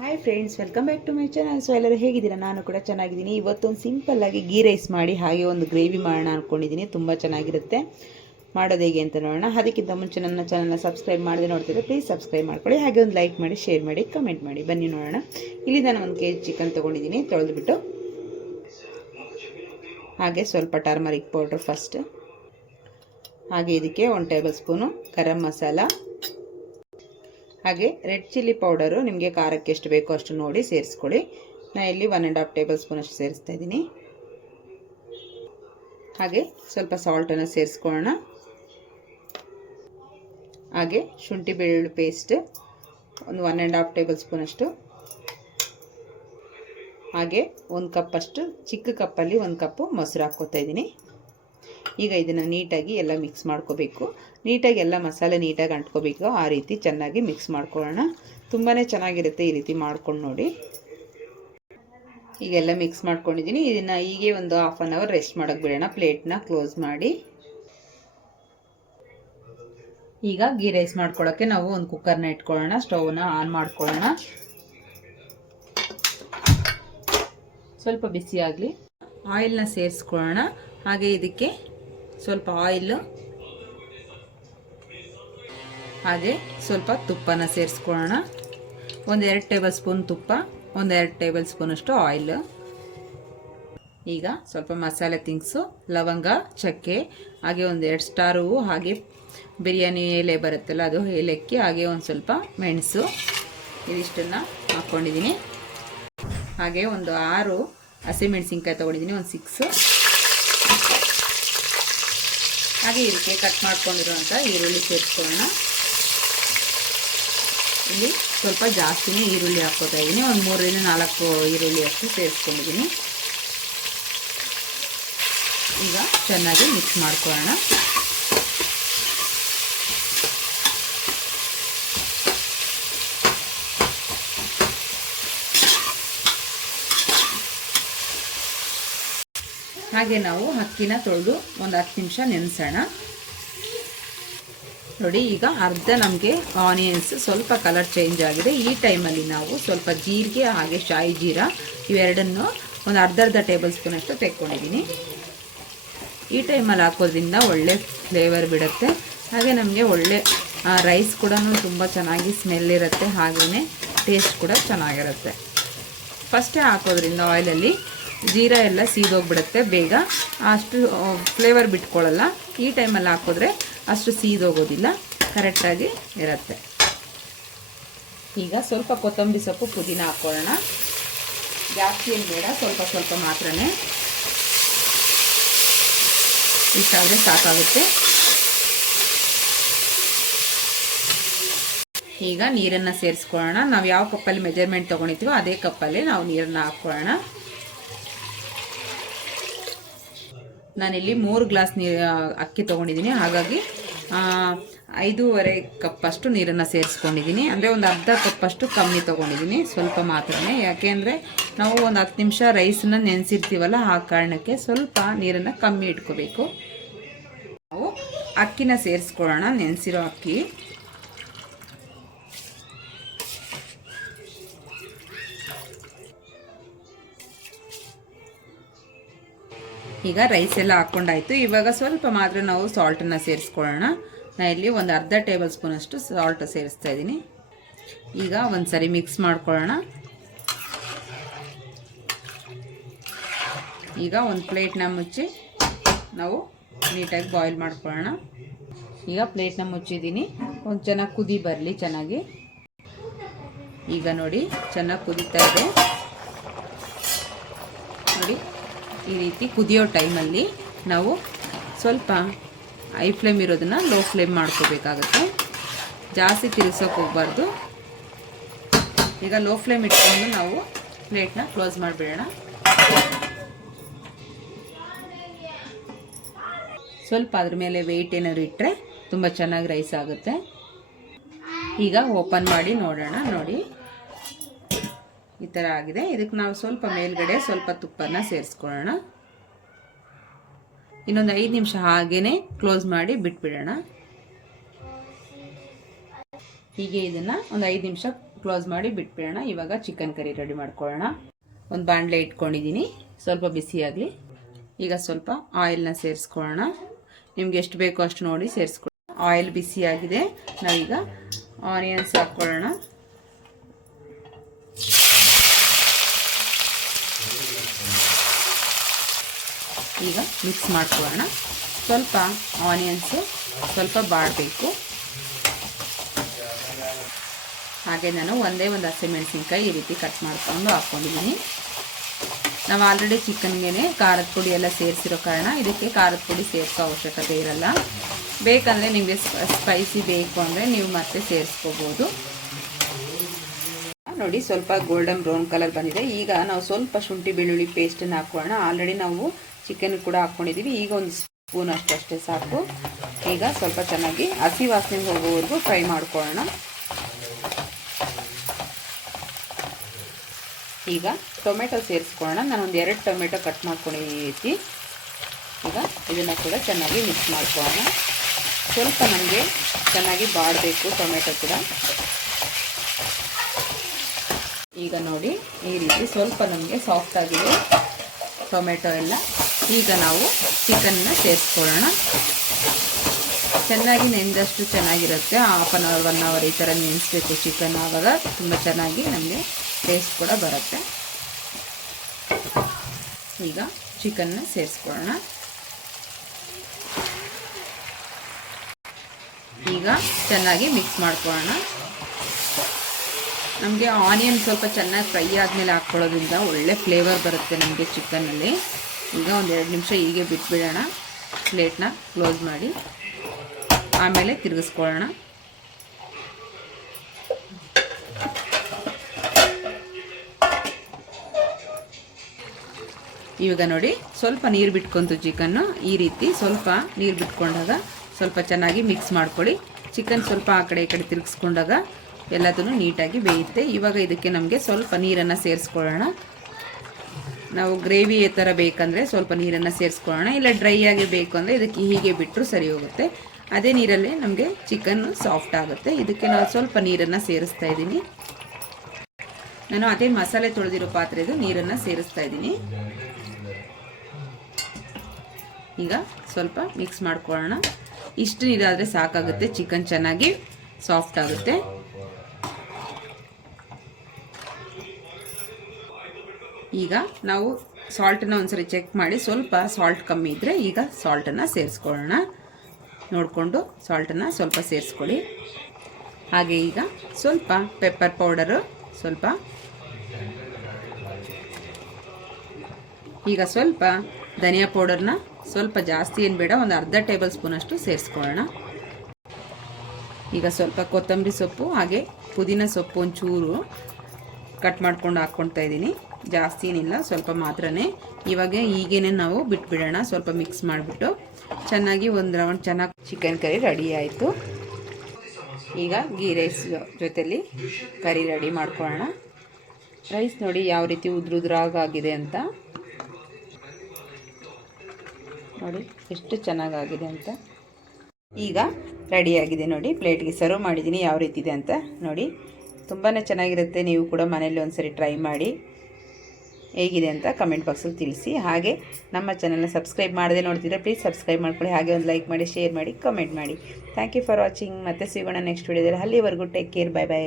Hi friends, welcome back to my channel. So ಎಲ್ಲರೂ ಹೇಗಿದ್ದೀರಾ? ನಾನು ಕೂಡ ಚೆನ್ನಾಗಿದ್ದೀನಿ. ಇವತ್ತೊಂದು ಸಿಂಪಲ್ ಆಗಿ ಗೀ ರೈಸ್ ಮಾಡಿ ಹಾಗೆ ಒಂದು ಗ್ರೇವಿ ಮಾಡೋಣ ಅಂದ್ಕೊಂಡಿದ್ದೀನಿ. ತುಂಬ ಚೆನ್ನಾಗಿರುತ್ತೆ. ಮಾಡೋದು ಹೇಗೆ ಅಂತ ನೋಡೋಣ. ಅದಕ್ಕಿಂತ ಮುಂಚೆ ನನ್ನ ಚಾನಲ್ನ ಸಬ್ಸ್ಕ್ರೈಬ್ ಮಾಡದೆ ನೋಡ್ತಿದ್ರೆ ಪ್ಲೀಸ್ ಸಬ್ಸ್ಕ್ರೈಬ್ ಮಾಡ್ಕೊಳ್ಳಿ. ಹಾಗೆ ಒಂದು ಲೈಕ್ ಮಾಡಿ, ಶೇರ್ ಮಾಡಿ, ಕಮೆಂಟ್ ಮಾಡಿ. ಬನ್ನಿ ನೋಡೋಣ. ಇಲ್ಲಿ ನಾನು 1 kg ಚಿಕನ್ ತೊಗೊಂಡಿದ್ದೀನಿ, ತೊಳೆದ್ಬಿಟ್ಟು. ಹಾಗೆ ಸ್ವಲ್ಪ ಟರ್ಮರಿಕ್ ಪೌಡ್ರ್ ಫಸ್ಟ್. ಹಾಗೆ ಇದಕ್ಕೆ 1 ಟೇಬಲ್ ಸ್ಪೂನು ಗರಂ ಮಸಾಲ, ಹಾಗೆ ರೆಡ್ ಚಿಲ್ಲಿ ಪೌಡರು ನಿಮಗೆ ಖಾರಕ್ಕೆ ಎಷ್ಟು ಬೇಕೋ ಅಷ್ಟು ನೋಡಿ ಸೇರಿಸ್ಕೊಳ್ಳಿ. ನಾನು ಇಲ್ಲಿ 1.5 ಟೇಬಲ್ ಸ್ಪೂನ್ ಅಷ್ಟು ಸೇರಿಸ್ತಾ ಇದ್ದೀನಿ. ಹಾಗೆ ಸ್ವಲ್ಪ ಸಾಲ್ಟನ್ನು ಸೇರಿಸ್ಕೊಳ್ಳೋಣ. ಹಾಗೆ ಶುಂಠಿ ಬೆಳ್ಳುಳ್ಳಿ ಪೇಸ್ಟ್ ಒಂದು 1.5 ಟೇಬಲ್ ಸ್ಪೂನ್ ಅಷ್ಟು. ಹಾಗೆ 1 ಕಪ್ ಅಷ್ಟು, ಚಿಕ್ಕ ಕಪ್ಪಲ್ಲಿ 1 ಕಪ್ಪು ಮೊಸರು ಹಾಕ್ಕೋತಾ ಇದ್ದೀನಿ. ಈಗ ಇದನ್ನು ನೀಟಾಗಿ ಎಲ್ಲ ಮಿಕ್ಸ್ ಮಾಡ್ಕೋಬೇಕು. ನೀಟಾಗಿ ಎಲ್ಲ ಮಸಾಲೆ ನೀಟಾಗಿ ಅಂಟ್ಕೋಬೇಕು. ಆ ರೀತಿ ಚೆನ್ನಾಗಿ ಮಿಕ್ಸ್ ಮಾಡ್ಕೊಳ್ಳೋಣ. ತುಂಬಾ ಚೆನ್ನಾಗಿರುತ್ತೆ ಈ ರೀತಿ ಮಾಡ್ಕೊಂಡು ನೋಡಿ. ಈಗೆಲ್ಲ ಮಿಕ್ಸ್ ಮಾಡ್ಕೊಂಡಿದ್ದೀನಿ. ಇದನ್ನು ಹೀಗೆ ಒಂದು 1/2 ಅವರ್ ರೆಸ್ಟ್ ಮಾಡೋಕ್ಕೆ ಬಿಡೋಣ. ಪ್ಲೇಟ್ನ ಕ್ಲೋಸ್ ಮಾಡಿ. ಈಗ ಗೀ ರೈಸ್ ಮಾಡ್ಕೊಳ್ಳೋಕ್ಕೆ ನಾವು ಒಂದು ಕುಕ್ಕರ್ನ ಇಟ್ಕೊಳ್ಳೋಣ. ಸ್ಟವ್ನ ಆನ್ ಮಾಡ್ಕೊಳ್ಳೋಣ. ಸ್ವಲ್ಪ ಬಿಸಿ ಆಗಲಿ. ಆಯಿಲ್ನ ಸೇರಿಸ್ಕೊಳ್ಳೋಣ. ಹಾಗೆ ಇದಕ್ಕೆ ಸ್ವಲ್ಪ ಆಯಿಲ್, ಹಾಗೆ ಸ್ವಲ್ಪ ತುಪ್ಪನ ಸೇರಿಸ್ಕೊಳ್ಳೋಣ. 1-2 ಟೇಬಲ್ ಸ್ಪೂನ್ ತುಪ್ಪ, 1-2 ಟೇಬಲ್ ಸ್ಪೂನ್ ಅಷ್ಟು ಆಯಿಲ್. ಈಗ ಸ್ವಲ್ಪ ಮಸಾಲೆ ಥಿಂಗ್ಸು, ಲವಂಗ, ಚಕ್ಕೆ, ಹಾಗೆ 1-2 ಸ್ಟಾರ್ ಹೂವು, ಹಾಗೆ ಬಿರಿಯಾನಿ ಎಲೆ ಬರುತ್ತಲ್ಲ ಅದು ಏಲಕ್ಕಿ, ಹಾಗೆ ಒಂದು ಸ್ವಲ್ಪ ಮೆಣಸು, ಇದಿಷ್ಟನ್ನು ಹಾಕ್ಕೊಂಡಿದ್ದೀನಿ. ಹಾಗೆ ಒಂದು 6 ಹಸಿಮೆಣಸಿನ್ಕಾಯಿ ತೊಗೊಂಡಿದ್ದೀನಿ, ಒಂದು 6. ಹಾಗೆ ಇದಕ್ಕೆ ಕಟ್ ಮಾಡ್ಕೊಂಡಿರುವಂಥ ಈರುಳ್ಳಿ ಸೇರಿಸ್ಕೊಳ್ಳೋಣ. ಇಲ್ಲಿ ಸ್ವಲ್ಪ ಜಾಸ್ತಿನೇ ಈರುಳ್ಳಿ ಹಾಕ್ಕೋತಾ ಇದ್ದೀನಿ. ಒಂದು 3-4 ಈರುಳ್ಳಿ ಅಷ್ಟು ಸೇರಿಸ್ಕೊಂಡಿದ್ದೀನಿ. ಈಗ ಚೆನ್ನಾಗಿ ಮಿಕ್ಸ್ ಮಾಡ್ಕೊಳ್ಳೋಣ. ಹಾಗೆ ನಾವು ಅಕ್ಕಿನ ತೊಳೆದು ಒಂದು 10 ನಿಮಿಷ ನೆನೆಸೋಣ. ನೋಡಿ, ಈಗ ಅರ್ಧ ನಮಗೆ ಆನಿಯನ್ಸ್ ಸ್ವಲ್ಪ ಕಲರ್ ಚೇಂಜ್ ಆಗಿದೆ. ಈ ಟೈಮಲ್ಲಿ ನಾವು ಸ್ವಲ್ಪ ಜೀರಿಗೆ ಹಾಗೆ ಶಾಯಿ ಜೀರಾ ಇವೆರಡನ್ನು ಒಂದು ಅರ್ಧ ಟೇಬಲ್ ಸ್ಪೂನ್ ಅಷ್ಟು ತೆಕ್ಕೊಂಡಿದ್ದೀನಿ. ಈ ಟೈಮಲ್ಲಿ ಹಾಕೋದ್ರಿಂದ ಒಳ್ಳೆ ಫ್ಲೇವರ್ ಬಿಡುತ್ತೆ. ಹಾಗೆ ನಮಗೆ ಒಳ್ಳೆ ರೈಸ್ ಕೂಡ ತುಂಬ ಚೆನ್ನಾಗಿ ಸ್ಮೆಲ್ ಇರುತ್ತೆ. ಹಾಗೆಯೇ ಟೇಸ್ಟ್ ಕೂಡ ಚೆನ್ನಾಗಿರುತ್ತೆ. ಫಸ್ಟೇ ಹಾಕೋದ್ರಿಂದ ಆಯಿಲಲ್ಲಿ ಜೀರಾ ಎಲ್ಲ ಸೀದೋಗ್ಬಿಡುತ್ತೆ ಬೇಗ, ಅಷ್ಟು ಫ್ಲೇವರ್ ಬಿಟ್ಕೊಳ್ಳಲ್ಲ. ಈ ಟೈಮಲ್ಲಿ ಹಾಕಿದ್ರೆ ಅಷ್ಟು ಸೀದೋಗೋದಿಲ್ಲ, ಕರೆಕ್ಟಾಗಿ ಇರುತ್ತೆ. ಈಗ ಸ್ವಲ್ಪ ಕೊತ್ತಂಬರಿ ಸೊಪ್ಪು, ಪುದೀನ ಹಾಕ್ಕೊಳ್ಳೋಣ. ಜಾಸ್ತಿ ಏನು ಬೇಡ, ಸ್ವಲ್ಪ ಸ್ವಲ್ಪ ಮಾತ್ರನೇ. ಇಷ್ಟಾದರೆ ಸಾಕಾಗುತ್ತೆ. ಈಗ ನೀರನ್ನು ಸೇರಿಸ್ಕೊಳ್ಳೋಣ. ನಾವು ಯಾವ ಕಪ್ಪಲ್ಲಿ ಮೆಜರ್ಮೆಂಟ್ ತೊಗೊಂಡಿರ್ತೀವೋ ಅದೇ ಕಪ್ಪಲ್ಲಿ ನಾವು ನೀರನ್ನು ಹಾಕ್ಕೊಳ್ಳೋಣ. ನಾನಿಲ್ಲಿ 3 ಗ್ಲಾಸ್ ಅಕ್ಕಿ ತೊಗೊಂಡಿದ್ದೀನಿ. ಹಾಗಾಗಿ 5.5 ಕಪ್ಪಷ್ಟು ನೀರನ್ನು ಸೇರಿಸ್ಕೊಂಡಿದ್ದೀನಿ. ಅಂದರೆ ಒಂದು ಅರ್ಧ ಕಪ್ಪಷ್ಟು ಕಮ್ಮಿ ತೊಗೊಂಡಿದ್ದೀನಿ, ಸ್ವಲ್ಪ ಮಾತ್ರನೇ. ಯಾಕೆಂದರೆ ನಾವು ಒಂದು 10 ನಿಮಿಷ ರೈಸನ್ನ ನೆನೆಸಿರ್ತೀವಲ್ಲ, ಆ ಕಾರಣಕ್ಕೆ ಸ್ವಲ್ಪ ನೀರನ್ನು ಕಮ್ಮಿ ಇಟ್ಕೋಬೇಕು. ನಾವು ಅಕ್ಕಿನ ಸೇರಿಸ್ಕೊಳ್ಳೋಣ, ನೆನೆಸಿರೋ ಅಕ್ಕಿ. ಈಗ ರೈಸ್ ಎಲ್ಲ ಹಾಕ್ಕೊಂಡಾಯಿತು. ಇವಾಗ ಸ್ವಲ್ಪ ಮಾತ್ರ ನಾವು ಸಾಲ್ಟನ್ನು ಸೇರಿಸ್ಕೊಳ್ಳೋಣ. ನಾನು ಇಲ್ಲಿ ಒಂದು ಅರ್ಧ ಟೇಬಲ್ ಸ್ಪೂನ್ ಅಷ್ಟು ಸಾಲ್ಟ್ ಸೇರಿಸ್ತಾ ಇದ್ದೀನಿ. ಈಗ ಒಂದು ಸರಿ ಮಿಕ್ಸ್ ಮಾಡ್ಕೊಳ್ಳೋಣ. ಈಗ ಒಂದು ಪ್ಲೇಟ್ನ ಮುಚ್ಚಿ ನಾವು ನೀಟಾಗಿ ಬಾಯ್ಲ್ ಮಾಡ್ಕೊಳ್ಳೋಣ. ಈಗ ಪ್ಲೇಟ್ನ ಮುಚ್ಚಿದ್ದೀನಿ. ಒಂದು ಚೆನ್ನಾಗಿ ಕುದಿ ಬರಲಿ ಚೆನ್ನಾಗಿ. ಈಗ ನೋಡಿ, ಚೆನ್ನಾಗಿ ಕುದೀತಾ ಇದೆ ನೋಡಿ. ಈ ರೀತಿ ಕುದಿಯೋ ಟೈಮಲ್ಲಿ ನಾವು ಸ್ವಲ್ಪ ಹೈ ಫ್ಲೇಮ್ ಇರೋದನ್ನು ಲೋ ಫ್ಲೇಮ್ ಮಾಡ್ಕೋಬೇಕಾಗುತ್ತೆ. ಜಾಸ್ತಿ ತಿರುಗಿಸೋಕೆ ಹೋಗಬಾರ್ದು. ಈಗ ಲೋ ಫ್ಲೇಮ್ ಇಟ್ಕೊಂಡು ನಾವು ಪ್ಲೇಟ್ನ ಕ್ಲೋಸ್ ಮಾಡಿಬಿಡೋಣ. ಸ್ವಲ್ಪ ಅದ್ರ ಮೇಲೆ ವೆಯ್ಟ್ ಏನಾದ್ರು ಇಟ್ಟರೆ ತುಂಬ ಚೆನ್ನಾಗಿ ರೈಸ್ ಆಗುತ್ತೆ. ಈಗ ಓಪನ್ ಮಾಡಿ ನೋಡೋಣ. ನೋಡಿ, ಈ ಥರ ಆಗಿದೆ. ಇದಕ್ಕೆ ನಾವು ಸ್ವಲ್ಪ ಮೇಲ್ಗಡೆ ಸ್ವಲ್ಪ ತುಪ್ಪನ ಸೇರಿಸ್ಕೊಳ್ಳೋಣ. ಇನ್ನೊಂದು 5 ನಿಮಿಷ ಹಾಗೇ ಕ್ಲೋಸ್ ಮಾಡಿ ಬಿಟ್ಬಿಡೋಣ. ಹೀಗೆ ಇದನ್ನು ಒಂದು 5 ನಿಮಿಷ ಕ್ಲೋಸ್ ಮಾಡಿ ಬಿಟ್ಬಿಡೋಣ. ಇವಾಗ ಚಿಕನ್ ಕರಿ ರೆಡಿ ಮಾಡ್ಕೊಳ್ಳೋಣ. ಒಂದು ಬಾಣಲೆ ಇಟ್ಕೊಂಡಿದ್ದೀನಿ, ಸ್ವಲ್ಪ ಬಿಸಿಯಾಗಲಿ. ಈಗ ಸ್ವಲ್ಪ ಆಯಿಲ್ನ ಸೇರಿಸ್ಕೊಳ್ಳೋಣ. ನಿಮ್ಗೆ ಎಷ್ಟು ಬೇಕೋ ಅಷ್ಟು ನೋಡಿ ಸೇರಿಸ್ಕೊಳ್ಳಿ. ಆಯಿಲ್ ಬಿಸಿಯಾಗಿದೆ, ನಾವೀಗ ಆನಿಯನ್ಸ್ ಹಾಕ್ಕೊಳ್ಳೋಣ. ಈಗ ಮಿಕ್ಸ್ ಮಾಡ್ಕೊಳ್ಳೋಣ. ಸ್ವಲ್ಪ ಆನಿಯನ್ಸು ಸ್ವಲ್ಪ ಬಾಡಬೇಕು. ಹಾಗೆ ನಾನು ಒಂದೇ ಒಂದು ಹಸಿಮೆಣಸಿನ್ಕಾಯಿ ಈ ರೀತಿ ಕಟ್ ಮಾಡ್ಕೊಂಡು ಹಾಕ್ಕೊಂಡಿದ್ದೀನಿ. ನಾವು ಆಲ್ರೆಡಿ ಚಿಕನ್ಗೆ ಖಾರದ ಪುಡಿ ಎಲ್ಲ ಸೇರಿಸಿರೋ ಕಾರಣ ಇದಕ್ಕೆ ಖಾರದ ಪುಡಿ ಸೇರಿಸೋ ಅವಶ್ಯಕತೆ ಇರಲ್ಲ. ಬೇಕಂದರೆ ನಿಮಗೆ ಸ್ಪೈಸಿ ಬೇಕು ಅಂದರೆ ನೀವು ಮತ್ತೆ ಸೇರಿಸ್ಕೋಬೋದು. ನೋಡಿ ಸ್ವಲ್ಪ ಗೋಲ್ಡನ್ ಬ್ರೌನ್ ಕಲರ್ ಬಂದಿದೆ. ಈಗ ನಾವು ಸ್ವಲ್ಪ ಶುಂಠಿ ಬೆಳ್ಳುಳ್ಳಿ ಪೇಸ್ಟನ್ನು ಹಾಕೋಣ. ಆಲ್ರೆಡಿ ನಾವು ಚಿಕನ್ ಕೂಡ ಹಾಕ್ಕೊಂಡಿದ್ದೀವಿ. ಈಗ ಒಂದು ಸ್ಪೂನ್ ಅಷ್ಟೇ ಸಾಕು. ಈಗ ಸ್ವಲ್ಪ ಚೆನ್ನಾಗಿ ಹಸಿ ವಾಸನೆ ಹೋಗೋವರೆಗೂ ಫ್ರೈ ಮಾಡ್ಕೊಳ್ಳೋಣ. ಈಗ ಟೊಮೆಟೊ ಸೇರಿಸ್ಕೊಳ್ಳೋಣ. ನಾನೊಂದು 2 ಟೊಮೆಟೊ ಕಟ್ ಮಾಡ್ಕೊಂಡಿದ್ದೀನಿ ಈ ರೀತಿ. ಈಗ ಇದನ್ನು ಕೂಡ ಚೆನ್ನಾಗಿ ಮಿಕ್ಸ್ ಮಾಡ್ಕೊಳ್ಳೋಣ. ಸ್ವಲ್ಪ ನಮಗೆ ಚೆನ್ನಾಗಿ ಬಾಡಬೇಕು ಟೊಮೆಟೊ ಕೂಡ. ಈಗ ನೋಡಿ ಈ ರೀತಿ ಸ್ವಲ್ಪ ನಮಗೆ ಸಾಫ್ಟ್ ಆಗಿದೆ ಟೊಮೆಟೊ ಎಲ್ಲ. ಈಗ ನಾವು ಚಿಕನ್ನ ಸೇರಿಸ್ಕೊಳ್ಳೋಣ. ಚೆನ್ನಾಗಿ ನೆನೆದಷ್ಟು ಚೆನ್ನಾಗಿರುತ್ತೆ. ಹಾಫ್ ಆನ್ ಅವರ್ 1 ಅವರ್ ಈ ಥರ ನೆನೆಸ್ಬೇಕು ಚಿಕನ್. ಆವಾಗ ತುಂಬ ಚೆನ್ನಾಗಿ ನಮಗೆ ಟೇಸ್ಟ್ ಕೂಡ ಬರುತ್ತೆ. ಈಗ ಚಿಕನ್ನ ಸೇರಿಸ್ಕೊಳ್ಳೋಣ. ಈಗ ಚೆನ್ನಾಗಿ ಮಿಕ್ಸ್ ಮಾಡ್ಕೊಳ್ಳೋಣ. ನಮಗೆ ಆನಿಯನ್ ಸ್ವಲ್ಪ ಚೆನ್ನಾಗಿ ಫ್ರೈ ಆದಮೇಲೆ ಹಾಕ್ಕೊಳ್ಳೋದ್ರಿಂದ ಒಳ್ಳೆ ಫ್ಲೇವರ್ ಬರುತ್ತೆ ನಮಗೆ ಚಿಕನ್ನಲ್ಲಿ. ಈಗ ಒಂದು 2 ನಿಮಿಷ ಹೀಗೆ ಬಿಟ್ಬಿಡೋಣ. ಪ್ಲೇಟ್ನ ಕ್ಲೋಸ್ ಮಾಡಿ ಆಮೇಲೆ ತಿರುಗಿಸ್ಕೊಳ್ಳೋಣ. ಇವಾಗ ನೋಡಿ ಸ್ವಲ್ಪ ನೀರು ಬಿಟ್ಕೊಂತು ಚಿಕನ್ನು. ಈ ರೀತಿ ಸ್ವಲ್ಪ ನೀರು ಬಿಟ್ಕೊಂಡಾಗ ಸ್ವಲ್ಪ ಚೆನ್ನಾಗಿ ಮಿಕ್ಸ್ ಮಾಡ್ಕೊಳ್ಳಿ. ಚಿಕನ್ ಸ್ವಲ್ಪ ಆ ಕಡೆ ಈ ಕಡೆ ತಿರುಗಿಸ್ಕೊಂಡಾಗ ಎಲ್ಲದನ್ನು ನೀಟಾಗಿ ಬೇಯುತ್ತೆ. ಇವಾಗ ಇದಕ್ಕೆ ನಮಗೆ ಸ್ವಲ್ಪ ನೀರನ್ನು ಸೇರಿಸ್ಕೊಳ್ಳೋಣ. ನಾವು ಗ್ರೇವಿ ಥರ ಬೇಕಂದರೆ ಸ್ವಲ್ಪ ನೀರನ್ನು ಸೇರಿಸ್ಕೊಳ್ಳೋಣ. ಇಲ್ಲ ಡ್ರೈ ಆಗಿ ಬೇಕು ಅಂದರೆ ಇದಕ್ಕೆ ಹೀಗೆ ಬಿಟ್ಟರು ಸರಿ ಹೋಗುತ್ತೆ. ಅದೇ ನೀರಲ್ಲೇ ನಮಗೆ ಚಿಕನ್ನು ಸಾಫ್ಟ್ ಆಗುತ್ತೆ. ಇದಕ್ಕೆ ನಾವು ಸ್ವಲ್ಪ ನೀರನ್ನು ಸೇರಿಸ್ತಾ ಇದ್ದೀನಿ. ನಾನು ಅದೇ ಮಸಾಲೆ ತೊಳೆದಿರೋ ಪಾತ್ರೆದು ನೀರನ್ನು ಸೇರಿಸ್ತಾ ಇದ್ದೀನಿ. ಈಗ ಸ್ವಲ್ಪ ಮಿಕ್ಸ್ ಮಾಡ್ಕೊಳ್ಳೋಣ. ಇಷ್ಟು ನೀರಾದರೆ ಸಾಕಾಗುತ್ತೆ. ಚಿಕನ್ ಚೆನ್ನಾಗಿ ಸಾಫ್ಟ್ ಆಗುತ್ತೆ. ಈಗ ನಾವು ಸಾಲ್ಟನ್ನು ಒಂದ್ಸರಿ ಚೆಕ್ ಮಾಡಿ ಸ್ವಲ್ಪ ಸಾಲ್ಟ್ ಕಮ್ಮಿ ಇದ್ದರೆ ಈಗ ಸಾಲ್ಟನ್ನು ಸೇರಿಸ್ಕೊಳ್ಳೋಣ. ನೋಡಿಕೊಂಡು ಸಾಲ್ಟನ್ನು ಸ್ವಲ್ಪ ಸೇರಿಸ್ಕೊಳ್ಳಿ. ಹಾಗೆ ಈಗ ಸ್ವಲ್ಪ ಪೆಪ್ಪರ್ ಪೌಡರು ಸ್ವಲ್ಪ, ಈಗ ಸ್ವಲ್ಪ ಧನಿಯಾ ಪೌಡರ್ನ ಸ್ವಲ್ಪ ಜಾಸ್ತಿ ಏನು ಬೇಡ, ಒಂದು ಅರ್ಧ ಟೇಬಲ್ ಸ್ಪೂನಷ್ಟು ಸೇರಿಸ್ಕೊಳ್ಳೋಣ. ಈಗ ಸ್ವಲ್ಪ ಕೊತ್ತಂಬರಿ ಸೊಪ್ಪು ಹಾಗೆ ಪುದೀನ ಸೊಪ್ಪು ಒಂಚೂರು ಕಟ್ ಮಾಡ್ಕೊಂಡು ಹಾಕ್ಕೊಳ್ತಾ ಇದ್ದೀನಿ. ಜಾಸ್ತಿ ಏನಿಲ್ಲ, ಸ್ವಲ್ಪ ಮಾತ್ರನೇ. ಇವಾಗ ಈಗೇನೆ ನಾವು ಬಿಟ್ಬಿಡೋಣ. ಸ್ವಲ್ಪ ಮಿಕ್ಸ್ ಮಾಡಿಬಿಟ್ಟು ಚೆನ್ನಾಗಿ ಒಂದು ರೌಂಡ್ ಚೆನ್ನಾಗಿ ಚಿಕನ್ ಕರಿ ರೆಡಿ ಆಯಿತು. ಈಗ ಗೀ ರೈಸ್ ಜೊತೆಲಿ ಕರಿ ರೆಡಿ ಮಾಡ್ಕೊಳ್ಳೋಣ. ರೈಸ್ ನೋಡಿ ಯಾವ ರೀತಿ ಉದ್ರುದ್ರಾಗಿದೆ ಅಂತ. ನೋಡಿ ಎಷ್ಟು ಚೆನ್ನಾಗಾಗಿದೆ ಅಂತ. ಈಗ ರೆಡಿಯಾಗಿದೆ ನೋಡಿ. ಪ್ಲೇಟ್ಗೆ ಸರ್ವ್ ಮಾಡಿದ್ದೀನಿ ಯಾವ ರೀತಿ ಇದೆ ಅಂತ ನೋಡಿ. ತುಂಬಾ ಚೆನ್ನಾಗಿರುತ್ತೆ. ನೀವು ಕೂಡ ಮನೇಲಿ ಒಂದ್ಸರಿ ಟ್ರೈ ಮಾಡಿ ಹೇಗಿದೆ ಅಂತ ಕಮೆಂಟ್ ಬಾಕ್ಸಲ್ಲಿ ತಿಳಿಸಿ. ಹಾಗೆ ನಮ್ಮ ಚಾನಲ್ನ ಸಬ್ಸ್ಕ್ರೈಬ್ ಮಾಡದೆ ನೋಡ್ತಿದ್ರೆ ಪ್ಲೀಸ್ ಸಬ್ಸ್ಕ್ರೈಬ್ ಮಾಡ್ಕೊಳ್ಳಿ. ಹಾಗೆ ಒಂದು ಲೈಕ್ ಮಾಡಿ, ಶೇರ್ ಮಾಡಿ, ಕಮೆಂಟ್ ಮಾಡಿ. Thank you for watching. ಮತ್ತೆ ಸಿಗೋಣ ನೆಕ್ಸ್ಟ್ ವಿಡಿಯೋದಲ್ಲಿ. ಅಲ್ಲಿವರೆಗೂ ಟೇಕ್ ಕೇರ್. Bye bye.